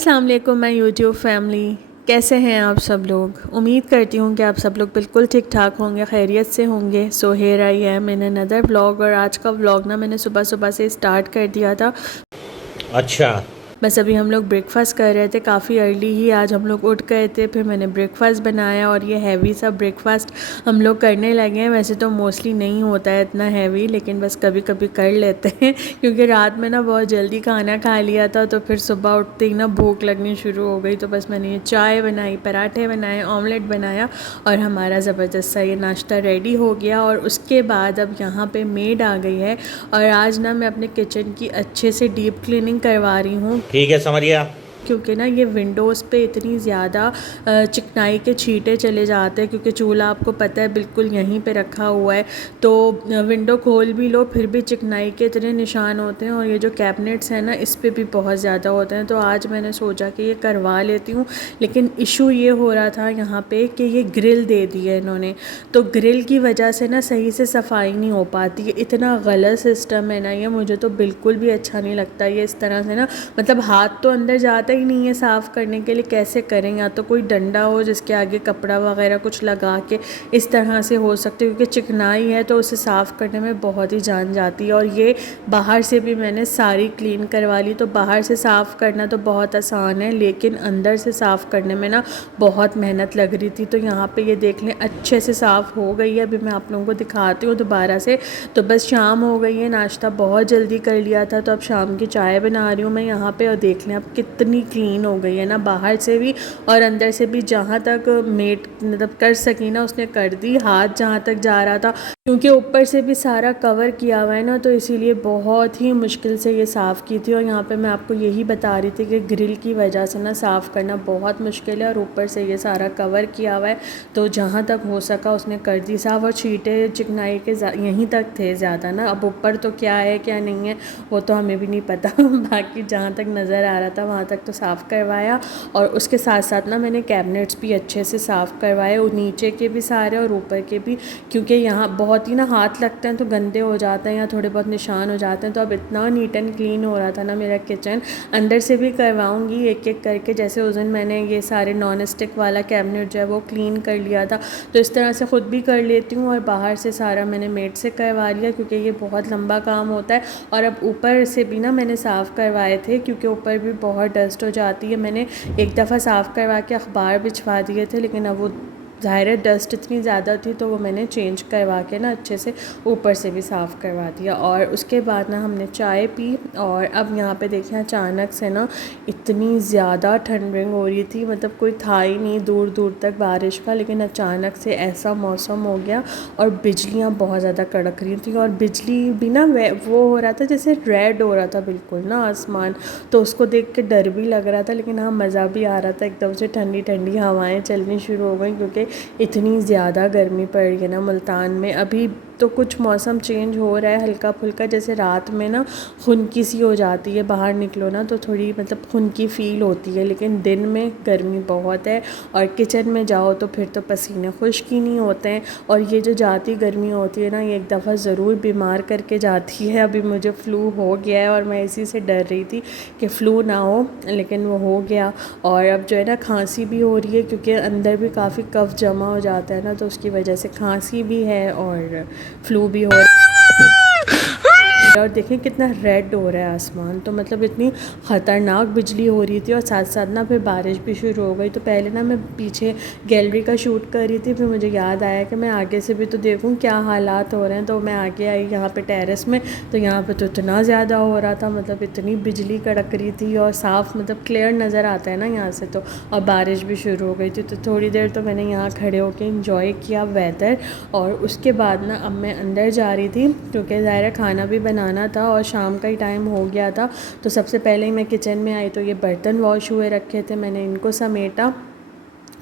अस्सलाम वालेकुम my YouTube family. कैसे हैं आप सब लोग? उम्मीद करती हूँ कि आप सब लोग बिल्कुल ठीक ठाक होंगे, खैरियत से होंगे। So here I am in another vlog. और आज का व्लॉग ना मैंने सुबह सुबह से स्टार्ट कर दिया था। अच्छा। बस अभी हम लोग ब्रेकफास्ट कर रहे थे, काफ़ी अर्ली ही आज हम लोग उठ गए थे। फिर मैंने ब्रेकफास्ट बनाया और ये हैवी सा ब्रेकफास्ट हम लोग करने लगे हैं। वैसे तो मोस्टली नहीं होता है इतना हैवी, लेकिन बस कभी कभी कर लेते हैं क्योंकि रात में ना बहुत जल्दी खाना खा लिया था, तो फिर सुबह उठते ही ना भूख लगनी शुरू हो गई। तो बस मैंने ये चाय बनाई, पराठे बनाए, ऑमलेट बनाया और हमारा ज़बरदस्त सा ये नाश्ता रेडी हो गया। और उसके बाद अब यहाँ पे मेड आ गई है और आज ना मैं अपने किचन की अच्छे से डीप क्लीनिंग करवा रही हूँ, ठीक है, समझ गया। क्योंकि ना ये विंडोज़ पे इतनी ज़्यादा चिकनाई के छींटे चले जाते हैं, क्योंकि चूल्हा आपको पता है बिल्कुल यहीं पे रखा हुआ है। तो विंडो खोल भी लो फिर भी चिकनाई के इतने निशान होते हैं। और ये जो कैबिनेट्स हैं ना, इस पे भी बहुत ज़्यादा होते हैं। तो आज मैंने सोचा कि ये करवा लेती हूँ, लेकिन इशू ये हो रहा था यहाँ पे कि ये ग्रिल दे दी है इन्होंने। तो ग्रिल की वजह से ना सही से सफाई नहीं हो पाती है। इतना गलत सिस्टम है ना ये, मुझे तो बिल्कुल भी अच्छा नहीं लगता ये इस तरह से ना। मतलब हाथ तो अंदर जाता ही नहीं है साफ़ करने के लिए, कैसे करें? या तो कोई डंडा हो जिसके आगे कपड़ा वगैरह कुछ लगा के इस तरह से हो सकते, क्योंकि चिकनाई है तो उसे साफ़ करने में बहुत ही जान जाती है। और ये बाहर से भी मैंने सारी क्लीन करवा ली। तो बाहर से साफ़ करना तो बहुत आसान है, लेकिन अंदर से साफ़ करने में ना बहुत मेहनत लग रही थी। तो यहाँ पे ये देख लें अच्छे से साफ़ हो गई है। अभी मैं आप लोगों को दिखाती हूँ दोबारा से। तो बस शाम हो गई है, नाश्ता बहुत जल्दी कर लिया था, तो अब शाम की चाय बना रही हूँ मैं यहाँ पे। और देख लें अब कितनी क्लीन हो गई है ना, बाहर से भी और अंदर से भी। जहाँ तक मेट मतलब कर सकी ना उसने कर दी, हाथ जहाँ तक जा रहा था, क्योंकि ऊपर से भी सारा कवर किया हुआ है ना, तो इसीलिए बहुत ही मुश्किल से ये साफ़ की थी। और यहाँ पे मैं आपको यही बता रही थी कि ग्रिल की वजह से ना साफ़ करना बहुत मुश्किल है, और ऊपर से ये सारा कवर किया हुआ है। तो जहाँ तक हो सका उसने कर दी साफ़। और छींटे चिकनाई के यहीं तक थे ज़्यादा ना, अब ऊपर तो क्या है क्या नहीं है वो तो हमें भी नहीं पता बाकी जहाँ तक नज़र आ रहा था वहाँ तक तो साफ़ करवाया। और उसके साथ साथ ना मैंने कैबिनेट्स भी अच्छे से साफ़ करवाए, और नीचे के भी सारे और ऊपर के भी, क्योंकि यहाँ बहुत ही ना हाथ लगते हैं तो गंदे हो जाते हैं या थोड़े बहुत निशान हो जाते हैं। तो अब इतना नीट एंड क्लीन हो रहा था ना मेरा किचन। अंदर से भी करवाऊँगी एक एक करके, जैसे उस दिन मैंने ये सारे नॉन स्टिक वाला कैबिनेट जो है वो क्लीन कर लिया था, तो इस तरह से ख़ुद भी कर लेती हूँ। और बाहर से सारा मैंने मेड से करवा लिया, क्योंकि ये बहुत लंबा काम होता है। और अब ऊपर से भी ना मैंने साफ़ करवाए थे, क्योंकि ऊपर भी बहुत डस्ट हो जाती है। मैंने एक दफ़ा साफ़ करवा के अखबार बिछवा दिए थे, लेकिन अब वो ज़ाहिर है डस्ट इतनी ज़्यादा थी तो वो मैंने चेंज करवा के ना अच्छे से ऊपर से भी साफ़ करवा दिया। और उसके बाद ना हमने चाय पी। और अब यहाँ पे देखें अचानक से ना इतनी ज़्यादा ठंडिंग हो रही थी, मतलब कोई था ही नहीं दूर दूर तक बारिश का, लेकिन अचानक से ऐसा मौसम हो गया और बिजलियाँ बहुत ज़्यादा कड़क रही थी। और बिजली भी ना वो हो रहा था जैसे रेड हो रहा था बिल्कुल ना आसमान, तो उसको देख के डर भी लग रहा था, लेकिन हाँ मज़ा भी आ रहा था। एकदम से ठंडी ठंडी हवाएं चलनी शुरू हो गई, क्योंकि इतनी ज़्यादा गर्मी पड़ रही है ना मुल्तान में। अभी तो कुछ मौसम चेंज हो रहा है हल्का फुल्का, जैसे रात में ना खुनकी सी हो जाती है, बाहर निकलो ना तो थोड़ी मतलब खुनकी फ़ील होती है, लेकिन दिन में गर्मी बहुत है। और किचन में जाओ तो फिर तो पसीने खुश्क ही नहीं होते हैं। और ये जो जाती गर्मी होती है ना, ये एक दफ़ा ज़रूर बीमार करके जाती है। अभी मुझे फ़्लू हो गया है और मैं इसी से डर रही थी कि फ़्लू ना हो, लेकिन वो हो गया। और अब जो है ना खांसी भी हो रही है, क्योंकि अंदर भी काफ़ी कफ जमा हो जाता है ना, तो उसकी वजह से खांसी भी है और फ्लू भी हो रहा है। और देखें कितना रेड हो रहा है आसमान, तो मतलब इतनी ख़तरनाक बिजली हो रही थी। और साथ साथ ना फिर बारिश भी शुरू हो गई। तो पहले ना मैं पीछे गैलरी का शूट कर रही थी, फिर मुझे याद आया कि मैं आगे से भी तो देखूं क्या हालात हो रहे हैं। तो मैं आगे आई यहाँ पे टेरेस में, तो यहाँ पे तो इतना ज़्यादा हो रहा था, मतलब इतनी बिजली कड़क रही थी और साफ़ मतलब क्लियर नज़र आता है ना यहाँ से तो। और बारिश भी शुरू हो गई थी, तो थोड़ी देर तो मैंने यहाँ खड़े होकर इंजॉय किया वेदर। और उसके बाद ना अब मैं अंदर जा रही थी, क्योंकि ज़ाहिर खाना भी बनाना था और शाम का ही टाइम हो गया था। तो सबसे पहले ही मैं किचन में आई तो ये बर्तन वॉश हुए रखे थे, मैंने इनको समेटा।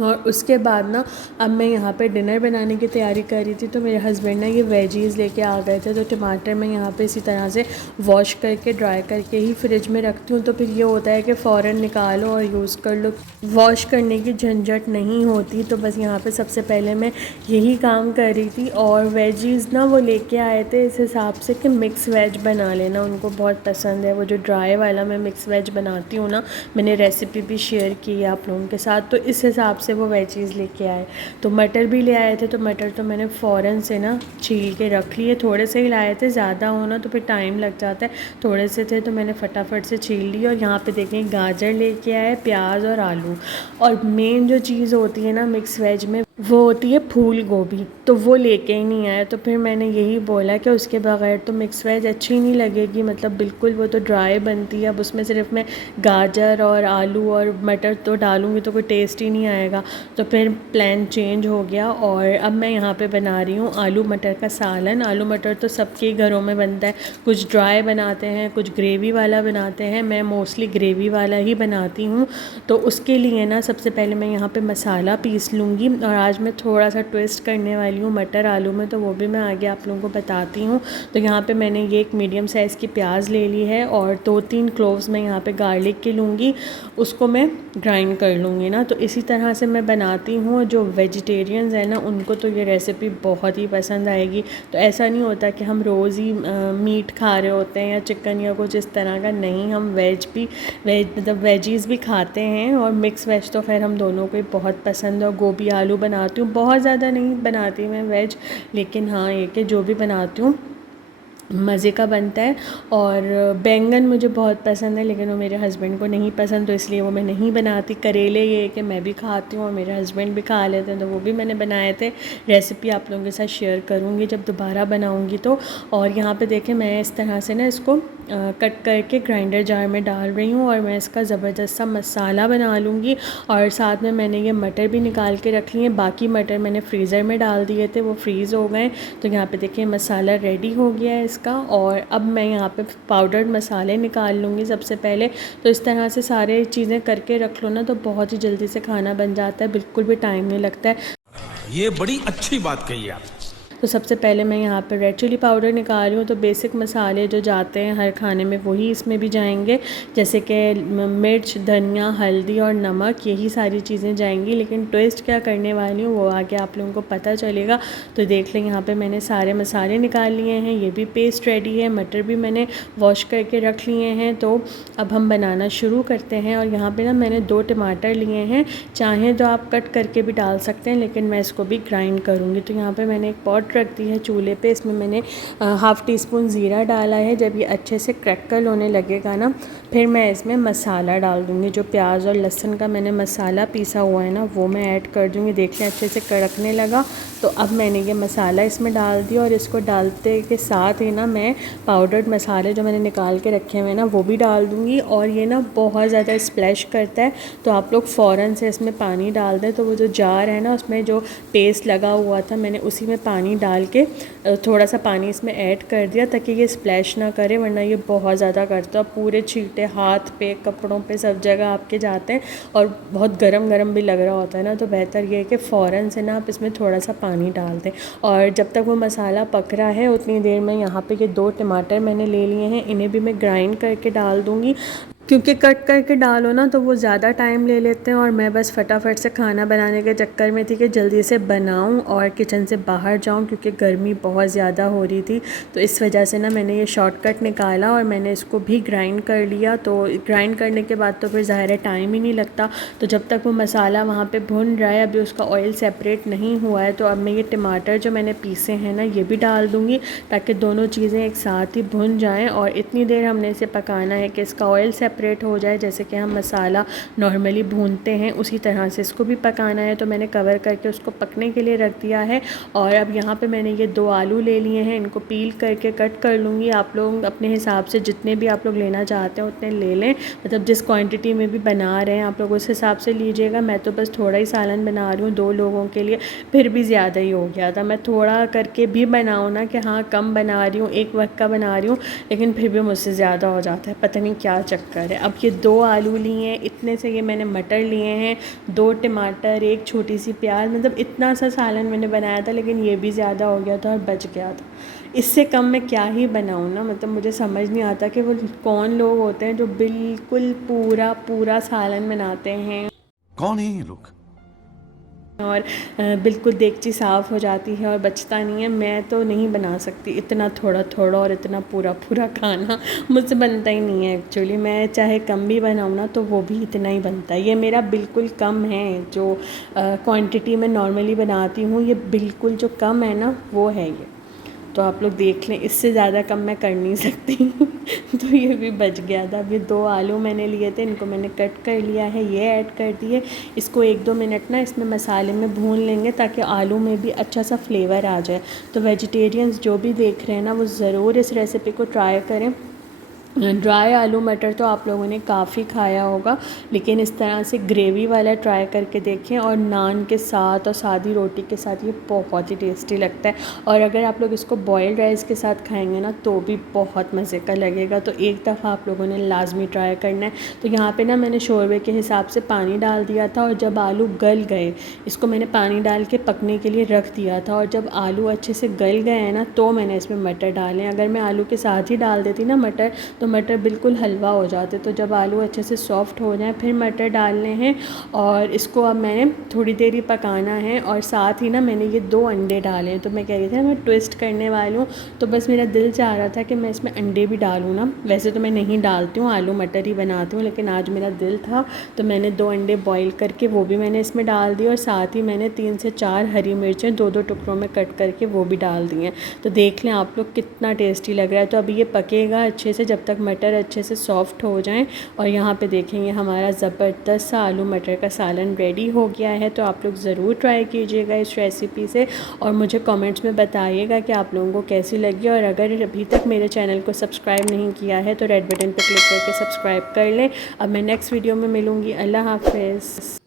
और उसके बाद ना अब मैं यहाँ पे डिनर बनाने की तैयारी कर रही थी, तो मेरे हस्बैंड ना ये वेजीज़ लेके आ गए थे। तो टमाटर मैं यहाँ पे इसी तरह से वॉश करके ड्राई करके ही फ्रिज में रखती हूँ, तो फिर ये होता है कि फ़ौरन निकालो और यूज़ कर लो, वॉश करने की झंझट नहीं होती। तो बस यहाँ पे सबसे पहले मैं यही काम कर रही थी। और वेजीज़ ना वो लेके आए थे इस हिसाब से कि मिक्स वेज बना लेना, उनको बहुत पसंद है वो जो ड्राई वाला मैं मिक्स वेज बनाती हूँ ना, मैंने रेसिपी भी शेयर की है आप लोगों के साथ। तो इस हिसाब से वो वेजीज़ लेके आए। तो मटर भी ले आए थे, तो मटर तो मैंने फ़ौरन से ना छील के रख लिए। थोड़े से ही लाए थे, ज़्यादा होना तो फिर टाइम लग जाता है, थोड़े से थे तो मैंने फटाफट से छील ली। और यहाँ पे देखें गाजर लेके आए, प्याज और आलू। और मेन जो चीज़ होती है ना मिक्स वेज में, वो होती है फूल गोभी, तो वो लेके ही नहीं आया। तो फिर मैंने यही बोला कि उसके बगैर तो मिक्स वेज अच्छी नहीं लगेगी, मतलब बिल्कुल वो तो ड्राई बनती है। अब उसमें सिर्फ मैं गाजर और आलू और मटर तो डालूँगी तो कोई टेस्ट ही नहीं आएगा। तो फिर प्लान चेंज हो गया और अब मैं यहाँ पे बना रही हूँ आलू मटर का सालन। आलू मटर तो सबके घरों में बनता है, कुछ ड्राई बनाते हैं, कुछ ग्रेवी वाला बनाते हैं। मैं मोस्टली ग्रेवी वाला ही बनाती हूँ। तो उसके लिए ना सबसे पहले मैं यहाँ पे मसाला पीस लूँगी। और आज मैं थोड़ा सा ट्विस्ट करने वाली हूँ मटर आलू में, तो वो भी मैं आगे आप लोगों को बताती हूँ। तो यहाँ पे मैंने ये एक मीडियम साइज़ की प्याज ले ली है और 2-3 क्लोव्स मैं यहाँ पे गार्लिक के लूँगी, उसको मैं ग्राइंड कर लूँगी ना। तो इसी तरह से मैं बनाती हूँ। जो वेजिटेरियंस है ना उनको तो ये रेसिपी बहुत ही पसंद आएगी। तो ऐसा नहीं होता कि हम रोज़ ही मीट खा रहे होते हैं या चिकन या कुछ इस तरह का, नहीं, हम वेज मतलब वेजीज़ भी खाते हैं। और मिक्स वेज तो खैर हम दोनों को ही बहुत पसंद है। और गोभी आलू बनाती हूँ, बहुत ज़्यादा नहीं बनाती मैं वेज, लेकिन हाँ ये कि जो भी बनाती हूँ मज़े का बनता है। और बैंगन मुझे बहुत पसंद है, लेकिन वो मेरे हस्बैंड को नहीं पसंद, तो इसलिए वो मैं नहीं बनाती। करेले ये कि मैं भी खाती हूँ और मेरे हस्बैंड भी खा लेते हैं, तो वो भी मैंने बनाए थे। रेसिपी आप लोगों के साथ शेयर करूँगी जब दोबारा बनाऊँगी तो। और यहाँ पे देखें मैं इस तरह से ना इसको कट करके ग्राइंडर जार में डाल रही हूँ और मैं इसका ज़बरदस्त सा मसाला बना लूँगी। और साथ में मैंने ये मटर भी निकाल के रख लिए, बाकी मटर मैंने फ्रीज़र में डाल दिए थे, वो फ्रीज़ हो गए। तो यहाँ पे देखिए मसाला रेडी हो गया है इसका। और अब मैं यहाँ पे पाउडर्ड मसाले निकाल लूँगी सबसे पहले। तो इस तरह से सारे चीज़ें करके रख लो ना तो बहुत ही जल्दी से खाना बन जाता है, बिल्कुल भी टाइम नहीं लगता है। ये बड़ी अच्छी बात कही आप। तो सबसे पहले मैं यहाँ पे रेड चिली पाउडर निकाल रही हूँ। तो बेसिक मसाले जो जाते हैं हर खाने में वही इसमें भी जाएंगे, जैसे कि मिर्च, धनिया, हल्दी और नमक, यही सारी चीज़ें जाएंगी। लेकिन ट्विस्ट क्या करने वाली हूँ वो आगे आप लोगों को पता चलेगा। तो देख लें यहाँ पे मैंने सारे मसाले निकाल लिए हैं, ये भी पेस्ट रेडी है, मटर भी मैंने वॉश करके रख लिए हैं। तो अब हम बनाना शुरू करते हैं। और यहाँ पर ना मैंने 2 टमाटर लिए हैं, चाहें तो आप कट करके भी डाल सकते हैं, लेकिन मैं इसको भी ग्राइंड करूँगी। तो यहाँ पर मैंने एक पॉट रख दी है चूल्हे पे, इसमें मैंने हाफ़ टी स्पून ज़ीरा डाला है। जब ये अच्छे से क्रैकल होने लगेगा ना फिर मैं इसमें मसाला डाल दूँगी। जो प्याज और लहसुन का मैंने मसाला पीसा हुआ है ना वो मैं ऐड कर दूँगी। देखिए अच्छे से कड़कने लगा। तो अब मैंने ये मसाला इसमें डाल दिया और इसको डालते के साथ ही ना मैं पाउडर्ड मसाले जो मैंने निकाल के रखे हुए हैं ना वो भी डाल दूँगी। और ये ना बहुत ज़्यादा स्प्लैश करता है, तो आप लोग फ़ौरन से इसमें पानी डाल दें। तो वो जो जार है ना उसमें जो पेस्ट लगा हुआ था मैंने उसी में पानी डाल के थोड़ा सा पानी इसमें ऐड कर दिया ताकि ये स्प्लैश ना करे, वरना ये बहुत ज़्यादा करता है। पूरे छींटे हाथ पे, कपड़ों पे, सब जगह आपके जाते हैं और बहुत गरम गरम भी लग रहा होता है ना। तो बेहतर ये है कि फ़ौरन से ना आप इसमें थोड़ा सा पानी डाल दें। और जब तक वो मसाला पक रहा है उतनी देर में यहाँ पे ये 2 टमाटर मैंने ले लिए हैं, इन्हें भी मैं ग्राइंड करके डाल दूँगी, क्योंकि कट करके डालो ना तो वो ज़्यादा टाइम ले लेते हैं। और मैं बस फटाफट से खाना बनाने के चक्कर में थी कि जल्दी से बनाऊं और किचन से बाहर जाऊं, क्योंकि गर्मी बहुत ज़्यादा हो रही थी। तो इस वजह से ना मैंने ये शॉर्टकट निकाला और मैंने इसको भी ग्राइंड कर लिया। तो ग्राइंड करने के बाद तो फिर ज़ाहिर है टाइम ही नहीं लगता। तो जब तक वो मसाला वहाँ पर भुन रहा है, अभी उसका ऑयल सेपरेट नहीं हुआ है, तो अब मैं ये टमाटर जो मैंने पीसे हैं ना ये भी डाल दूँगी ताकि दोनों चीज़ें एक साथ ही भुन जाएँ। और इतनी देर हमने इसे पकाना है कि इसका ऑयल सेपरेट हो जाए, जैसे कि हम मसाला नॉर्मली भूनते हैं उसी तरह से इसको भी पकाना है। तो मैंने कवर करके उसको पकने के लिए रख दिया है। और अब यहाँ पे मैंने ये 2 आलू ले लिए हैं, इनको पील करके कट कर लूँगी। आप लोग अपने हिसाब से जितने भी आप लोग लेना चाहते हैं उतने ले लें, मतलब जिस क्वान्टिटी में भी बना रहे हैं आप लोग उस हिसाब से लीजिएगा। मैं तो बस थोड़ा ही सालन बना रही हूँ 2 लोगों के लिए, फिर भी ज़्यादा ही हो गया था। मैं थोड़ा करके भी बनाऊँ ना कि हाँ कम बना रही हूँ, एक वक्त का बना रही हूँ, लेकिन फिर भी मुझसे ज़्यादा हो जाता है, पता नहीं क्या चक्कर मज़ेदार है। अब ये 2 आलू लिए हैं, इतने से ये मैंने मटर लिए हैं, 2 टमाटर, 1 छोटी सी प्याज, मतलब इतना सा सालन मैंने बनाया था, लेकिन ये भी ज़्यादा हो गया था और बच गया था। इससे कम मैं क्या ही बनाऊँ ना, मतलब मुझे समझ नहीं आता कि वो कौन लोग होते हैं जो बिल्कुल पूरा पूरा सालन बनाते हैं कौन है ये लोग? और बिल्कुल देगची साफ़ हो जाती है और बचता नहीं है। मैं तो नहीं बना सकती इतना थोड़ा थोड़ा और इतना पूरा पूरा खाना, मुझसे बनता ही नहीं है एक्चुअली। मैं चाहे कम भी बनाऊँ ना तो वो भी इतना ही बनता है। ये मेरा बिल्कुल कम है, जो क्वांटिटी मैं नॉर्मली बनाती हूँ, ये बिल्कुल जो कम है ना वो है ये। तो आप लोग देख लें, इससे ज़्यादा कम मैं कर नहीं सकती। तो ये भी बच गया था। अभी 2 आलू मैंने लिए थे, इनको मैंने कट कर लिया है, ये ऐड कर दिए। इसको 1-2 मिनट ना इसमें मसाले में भून लेंगे ताकि आलू में भी अच्छा सा फ्लेवर आ जाए। तो वेजिटेरियंस जो भी देख रहे हैं ना वो ज़रूर इस रेसिपी को ट्राई करें। ड्राई आलू मटर तो आप लोगों ने काफ़ी खाया होगा, लेकिन इस तरह से ग्रेवी वाला ट्राई करके देखें और नान के साथ और सादी रोटी के साथ ये बहुत ही टेस्टी लगता है। और अगर आप लोग इसको बॉयल्ड राइस के साथ खाएंगे ना तो भी बहुत मज़े का लगेगा। तो एक दफ़ा आप लोगों ने लाजमी ट्राई करना है। तो यहाँ पे ना मैंने शोरबे के हिसाब से पानी डाल दिया था और जब आलू गल गए, इसको मैंने पानी डाल के पकने के लिए रख दिया था, और जब आलू अच्छे से गल गए हैं ना तो मैंने इसमें मटर डाले। अगर मैं आलू के साथ ही डाल देती ना मटर तो मटर बिल्कुल हलवा हो जाते। तो जब आलू अच्छे से सॉफ़्ट हो जाए फिर मटर डालने हैं और इसको अब मैंने थोड़ी देर ही पकाना है। और साथ ही ना मैंने ये 2 अंडे डाले हैं। तो मैं कह रही थी ना मैं ट्विस्ट करने वाली हूँ, तो बस मेरा दिल चाह रहा था कि मैं इसमें अंडे भी डालूँ ना। वैसे तो मैं नहीं डालती हूँ, आलू मटर ही बनाती हूँ, लेकिन आज मेरा दिल था तो मैंने 2 अंडे बॉईल करके वो भी मैंने इसमें डाल दिए। और साथ ही मैंने 3 से 4 हरी मिर्चें 2-2 टुकड़ों में कट करके वो भी डाल दी हैं। तो देख लें आप लोग कितना टेस्टी लग रहा है। तो अभी ये पकेगा अच्छे से जब तक मटर अच्छे से सॉफ़्ट हो जाएं। और यहाँ पे देखेंगे हमारा ज़बरदस्त सा आलू मटर का सालन रेडी हो गया है। तो आप लोग ज़रूर ट्राई कीजिएगा इस रेसिपी से और मुझे कमेंट्स में बताइएगा कि आप लोगों को कैसी लगी। और अगर अभी तक मेरे चैनल को सब्सक्राइब नहीं किया है तो रेड बटन पर क्लिक करके सब्सक्राइब कर लें। अब मैं नेक्स्ट वीडियो में मिलूँगी। अल्लाह हाफ़िज़।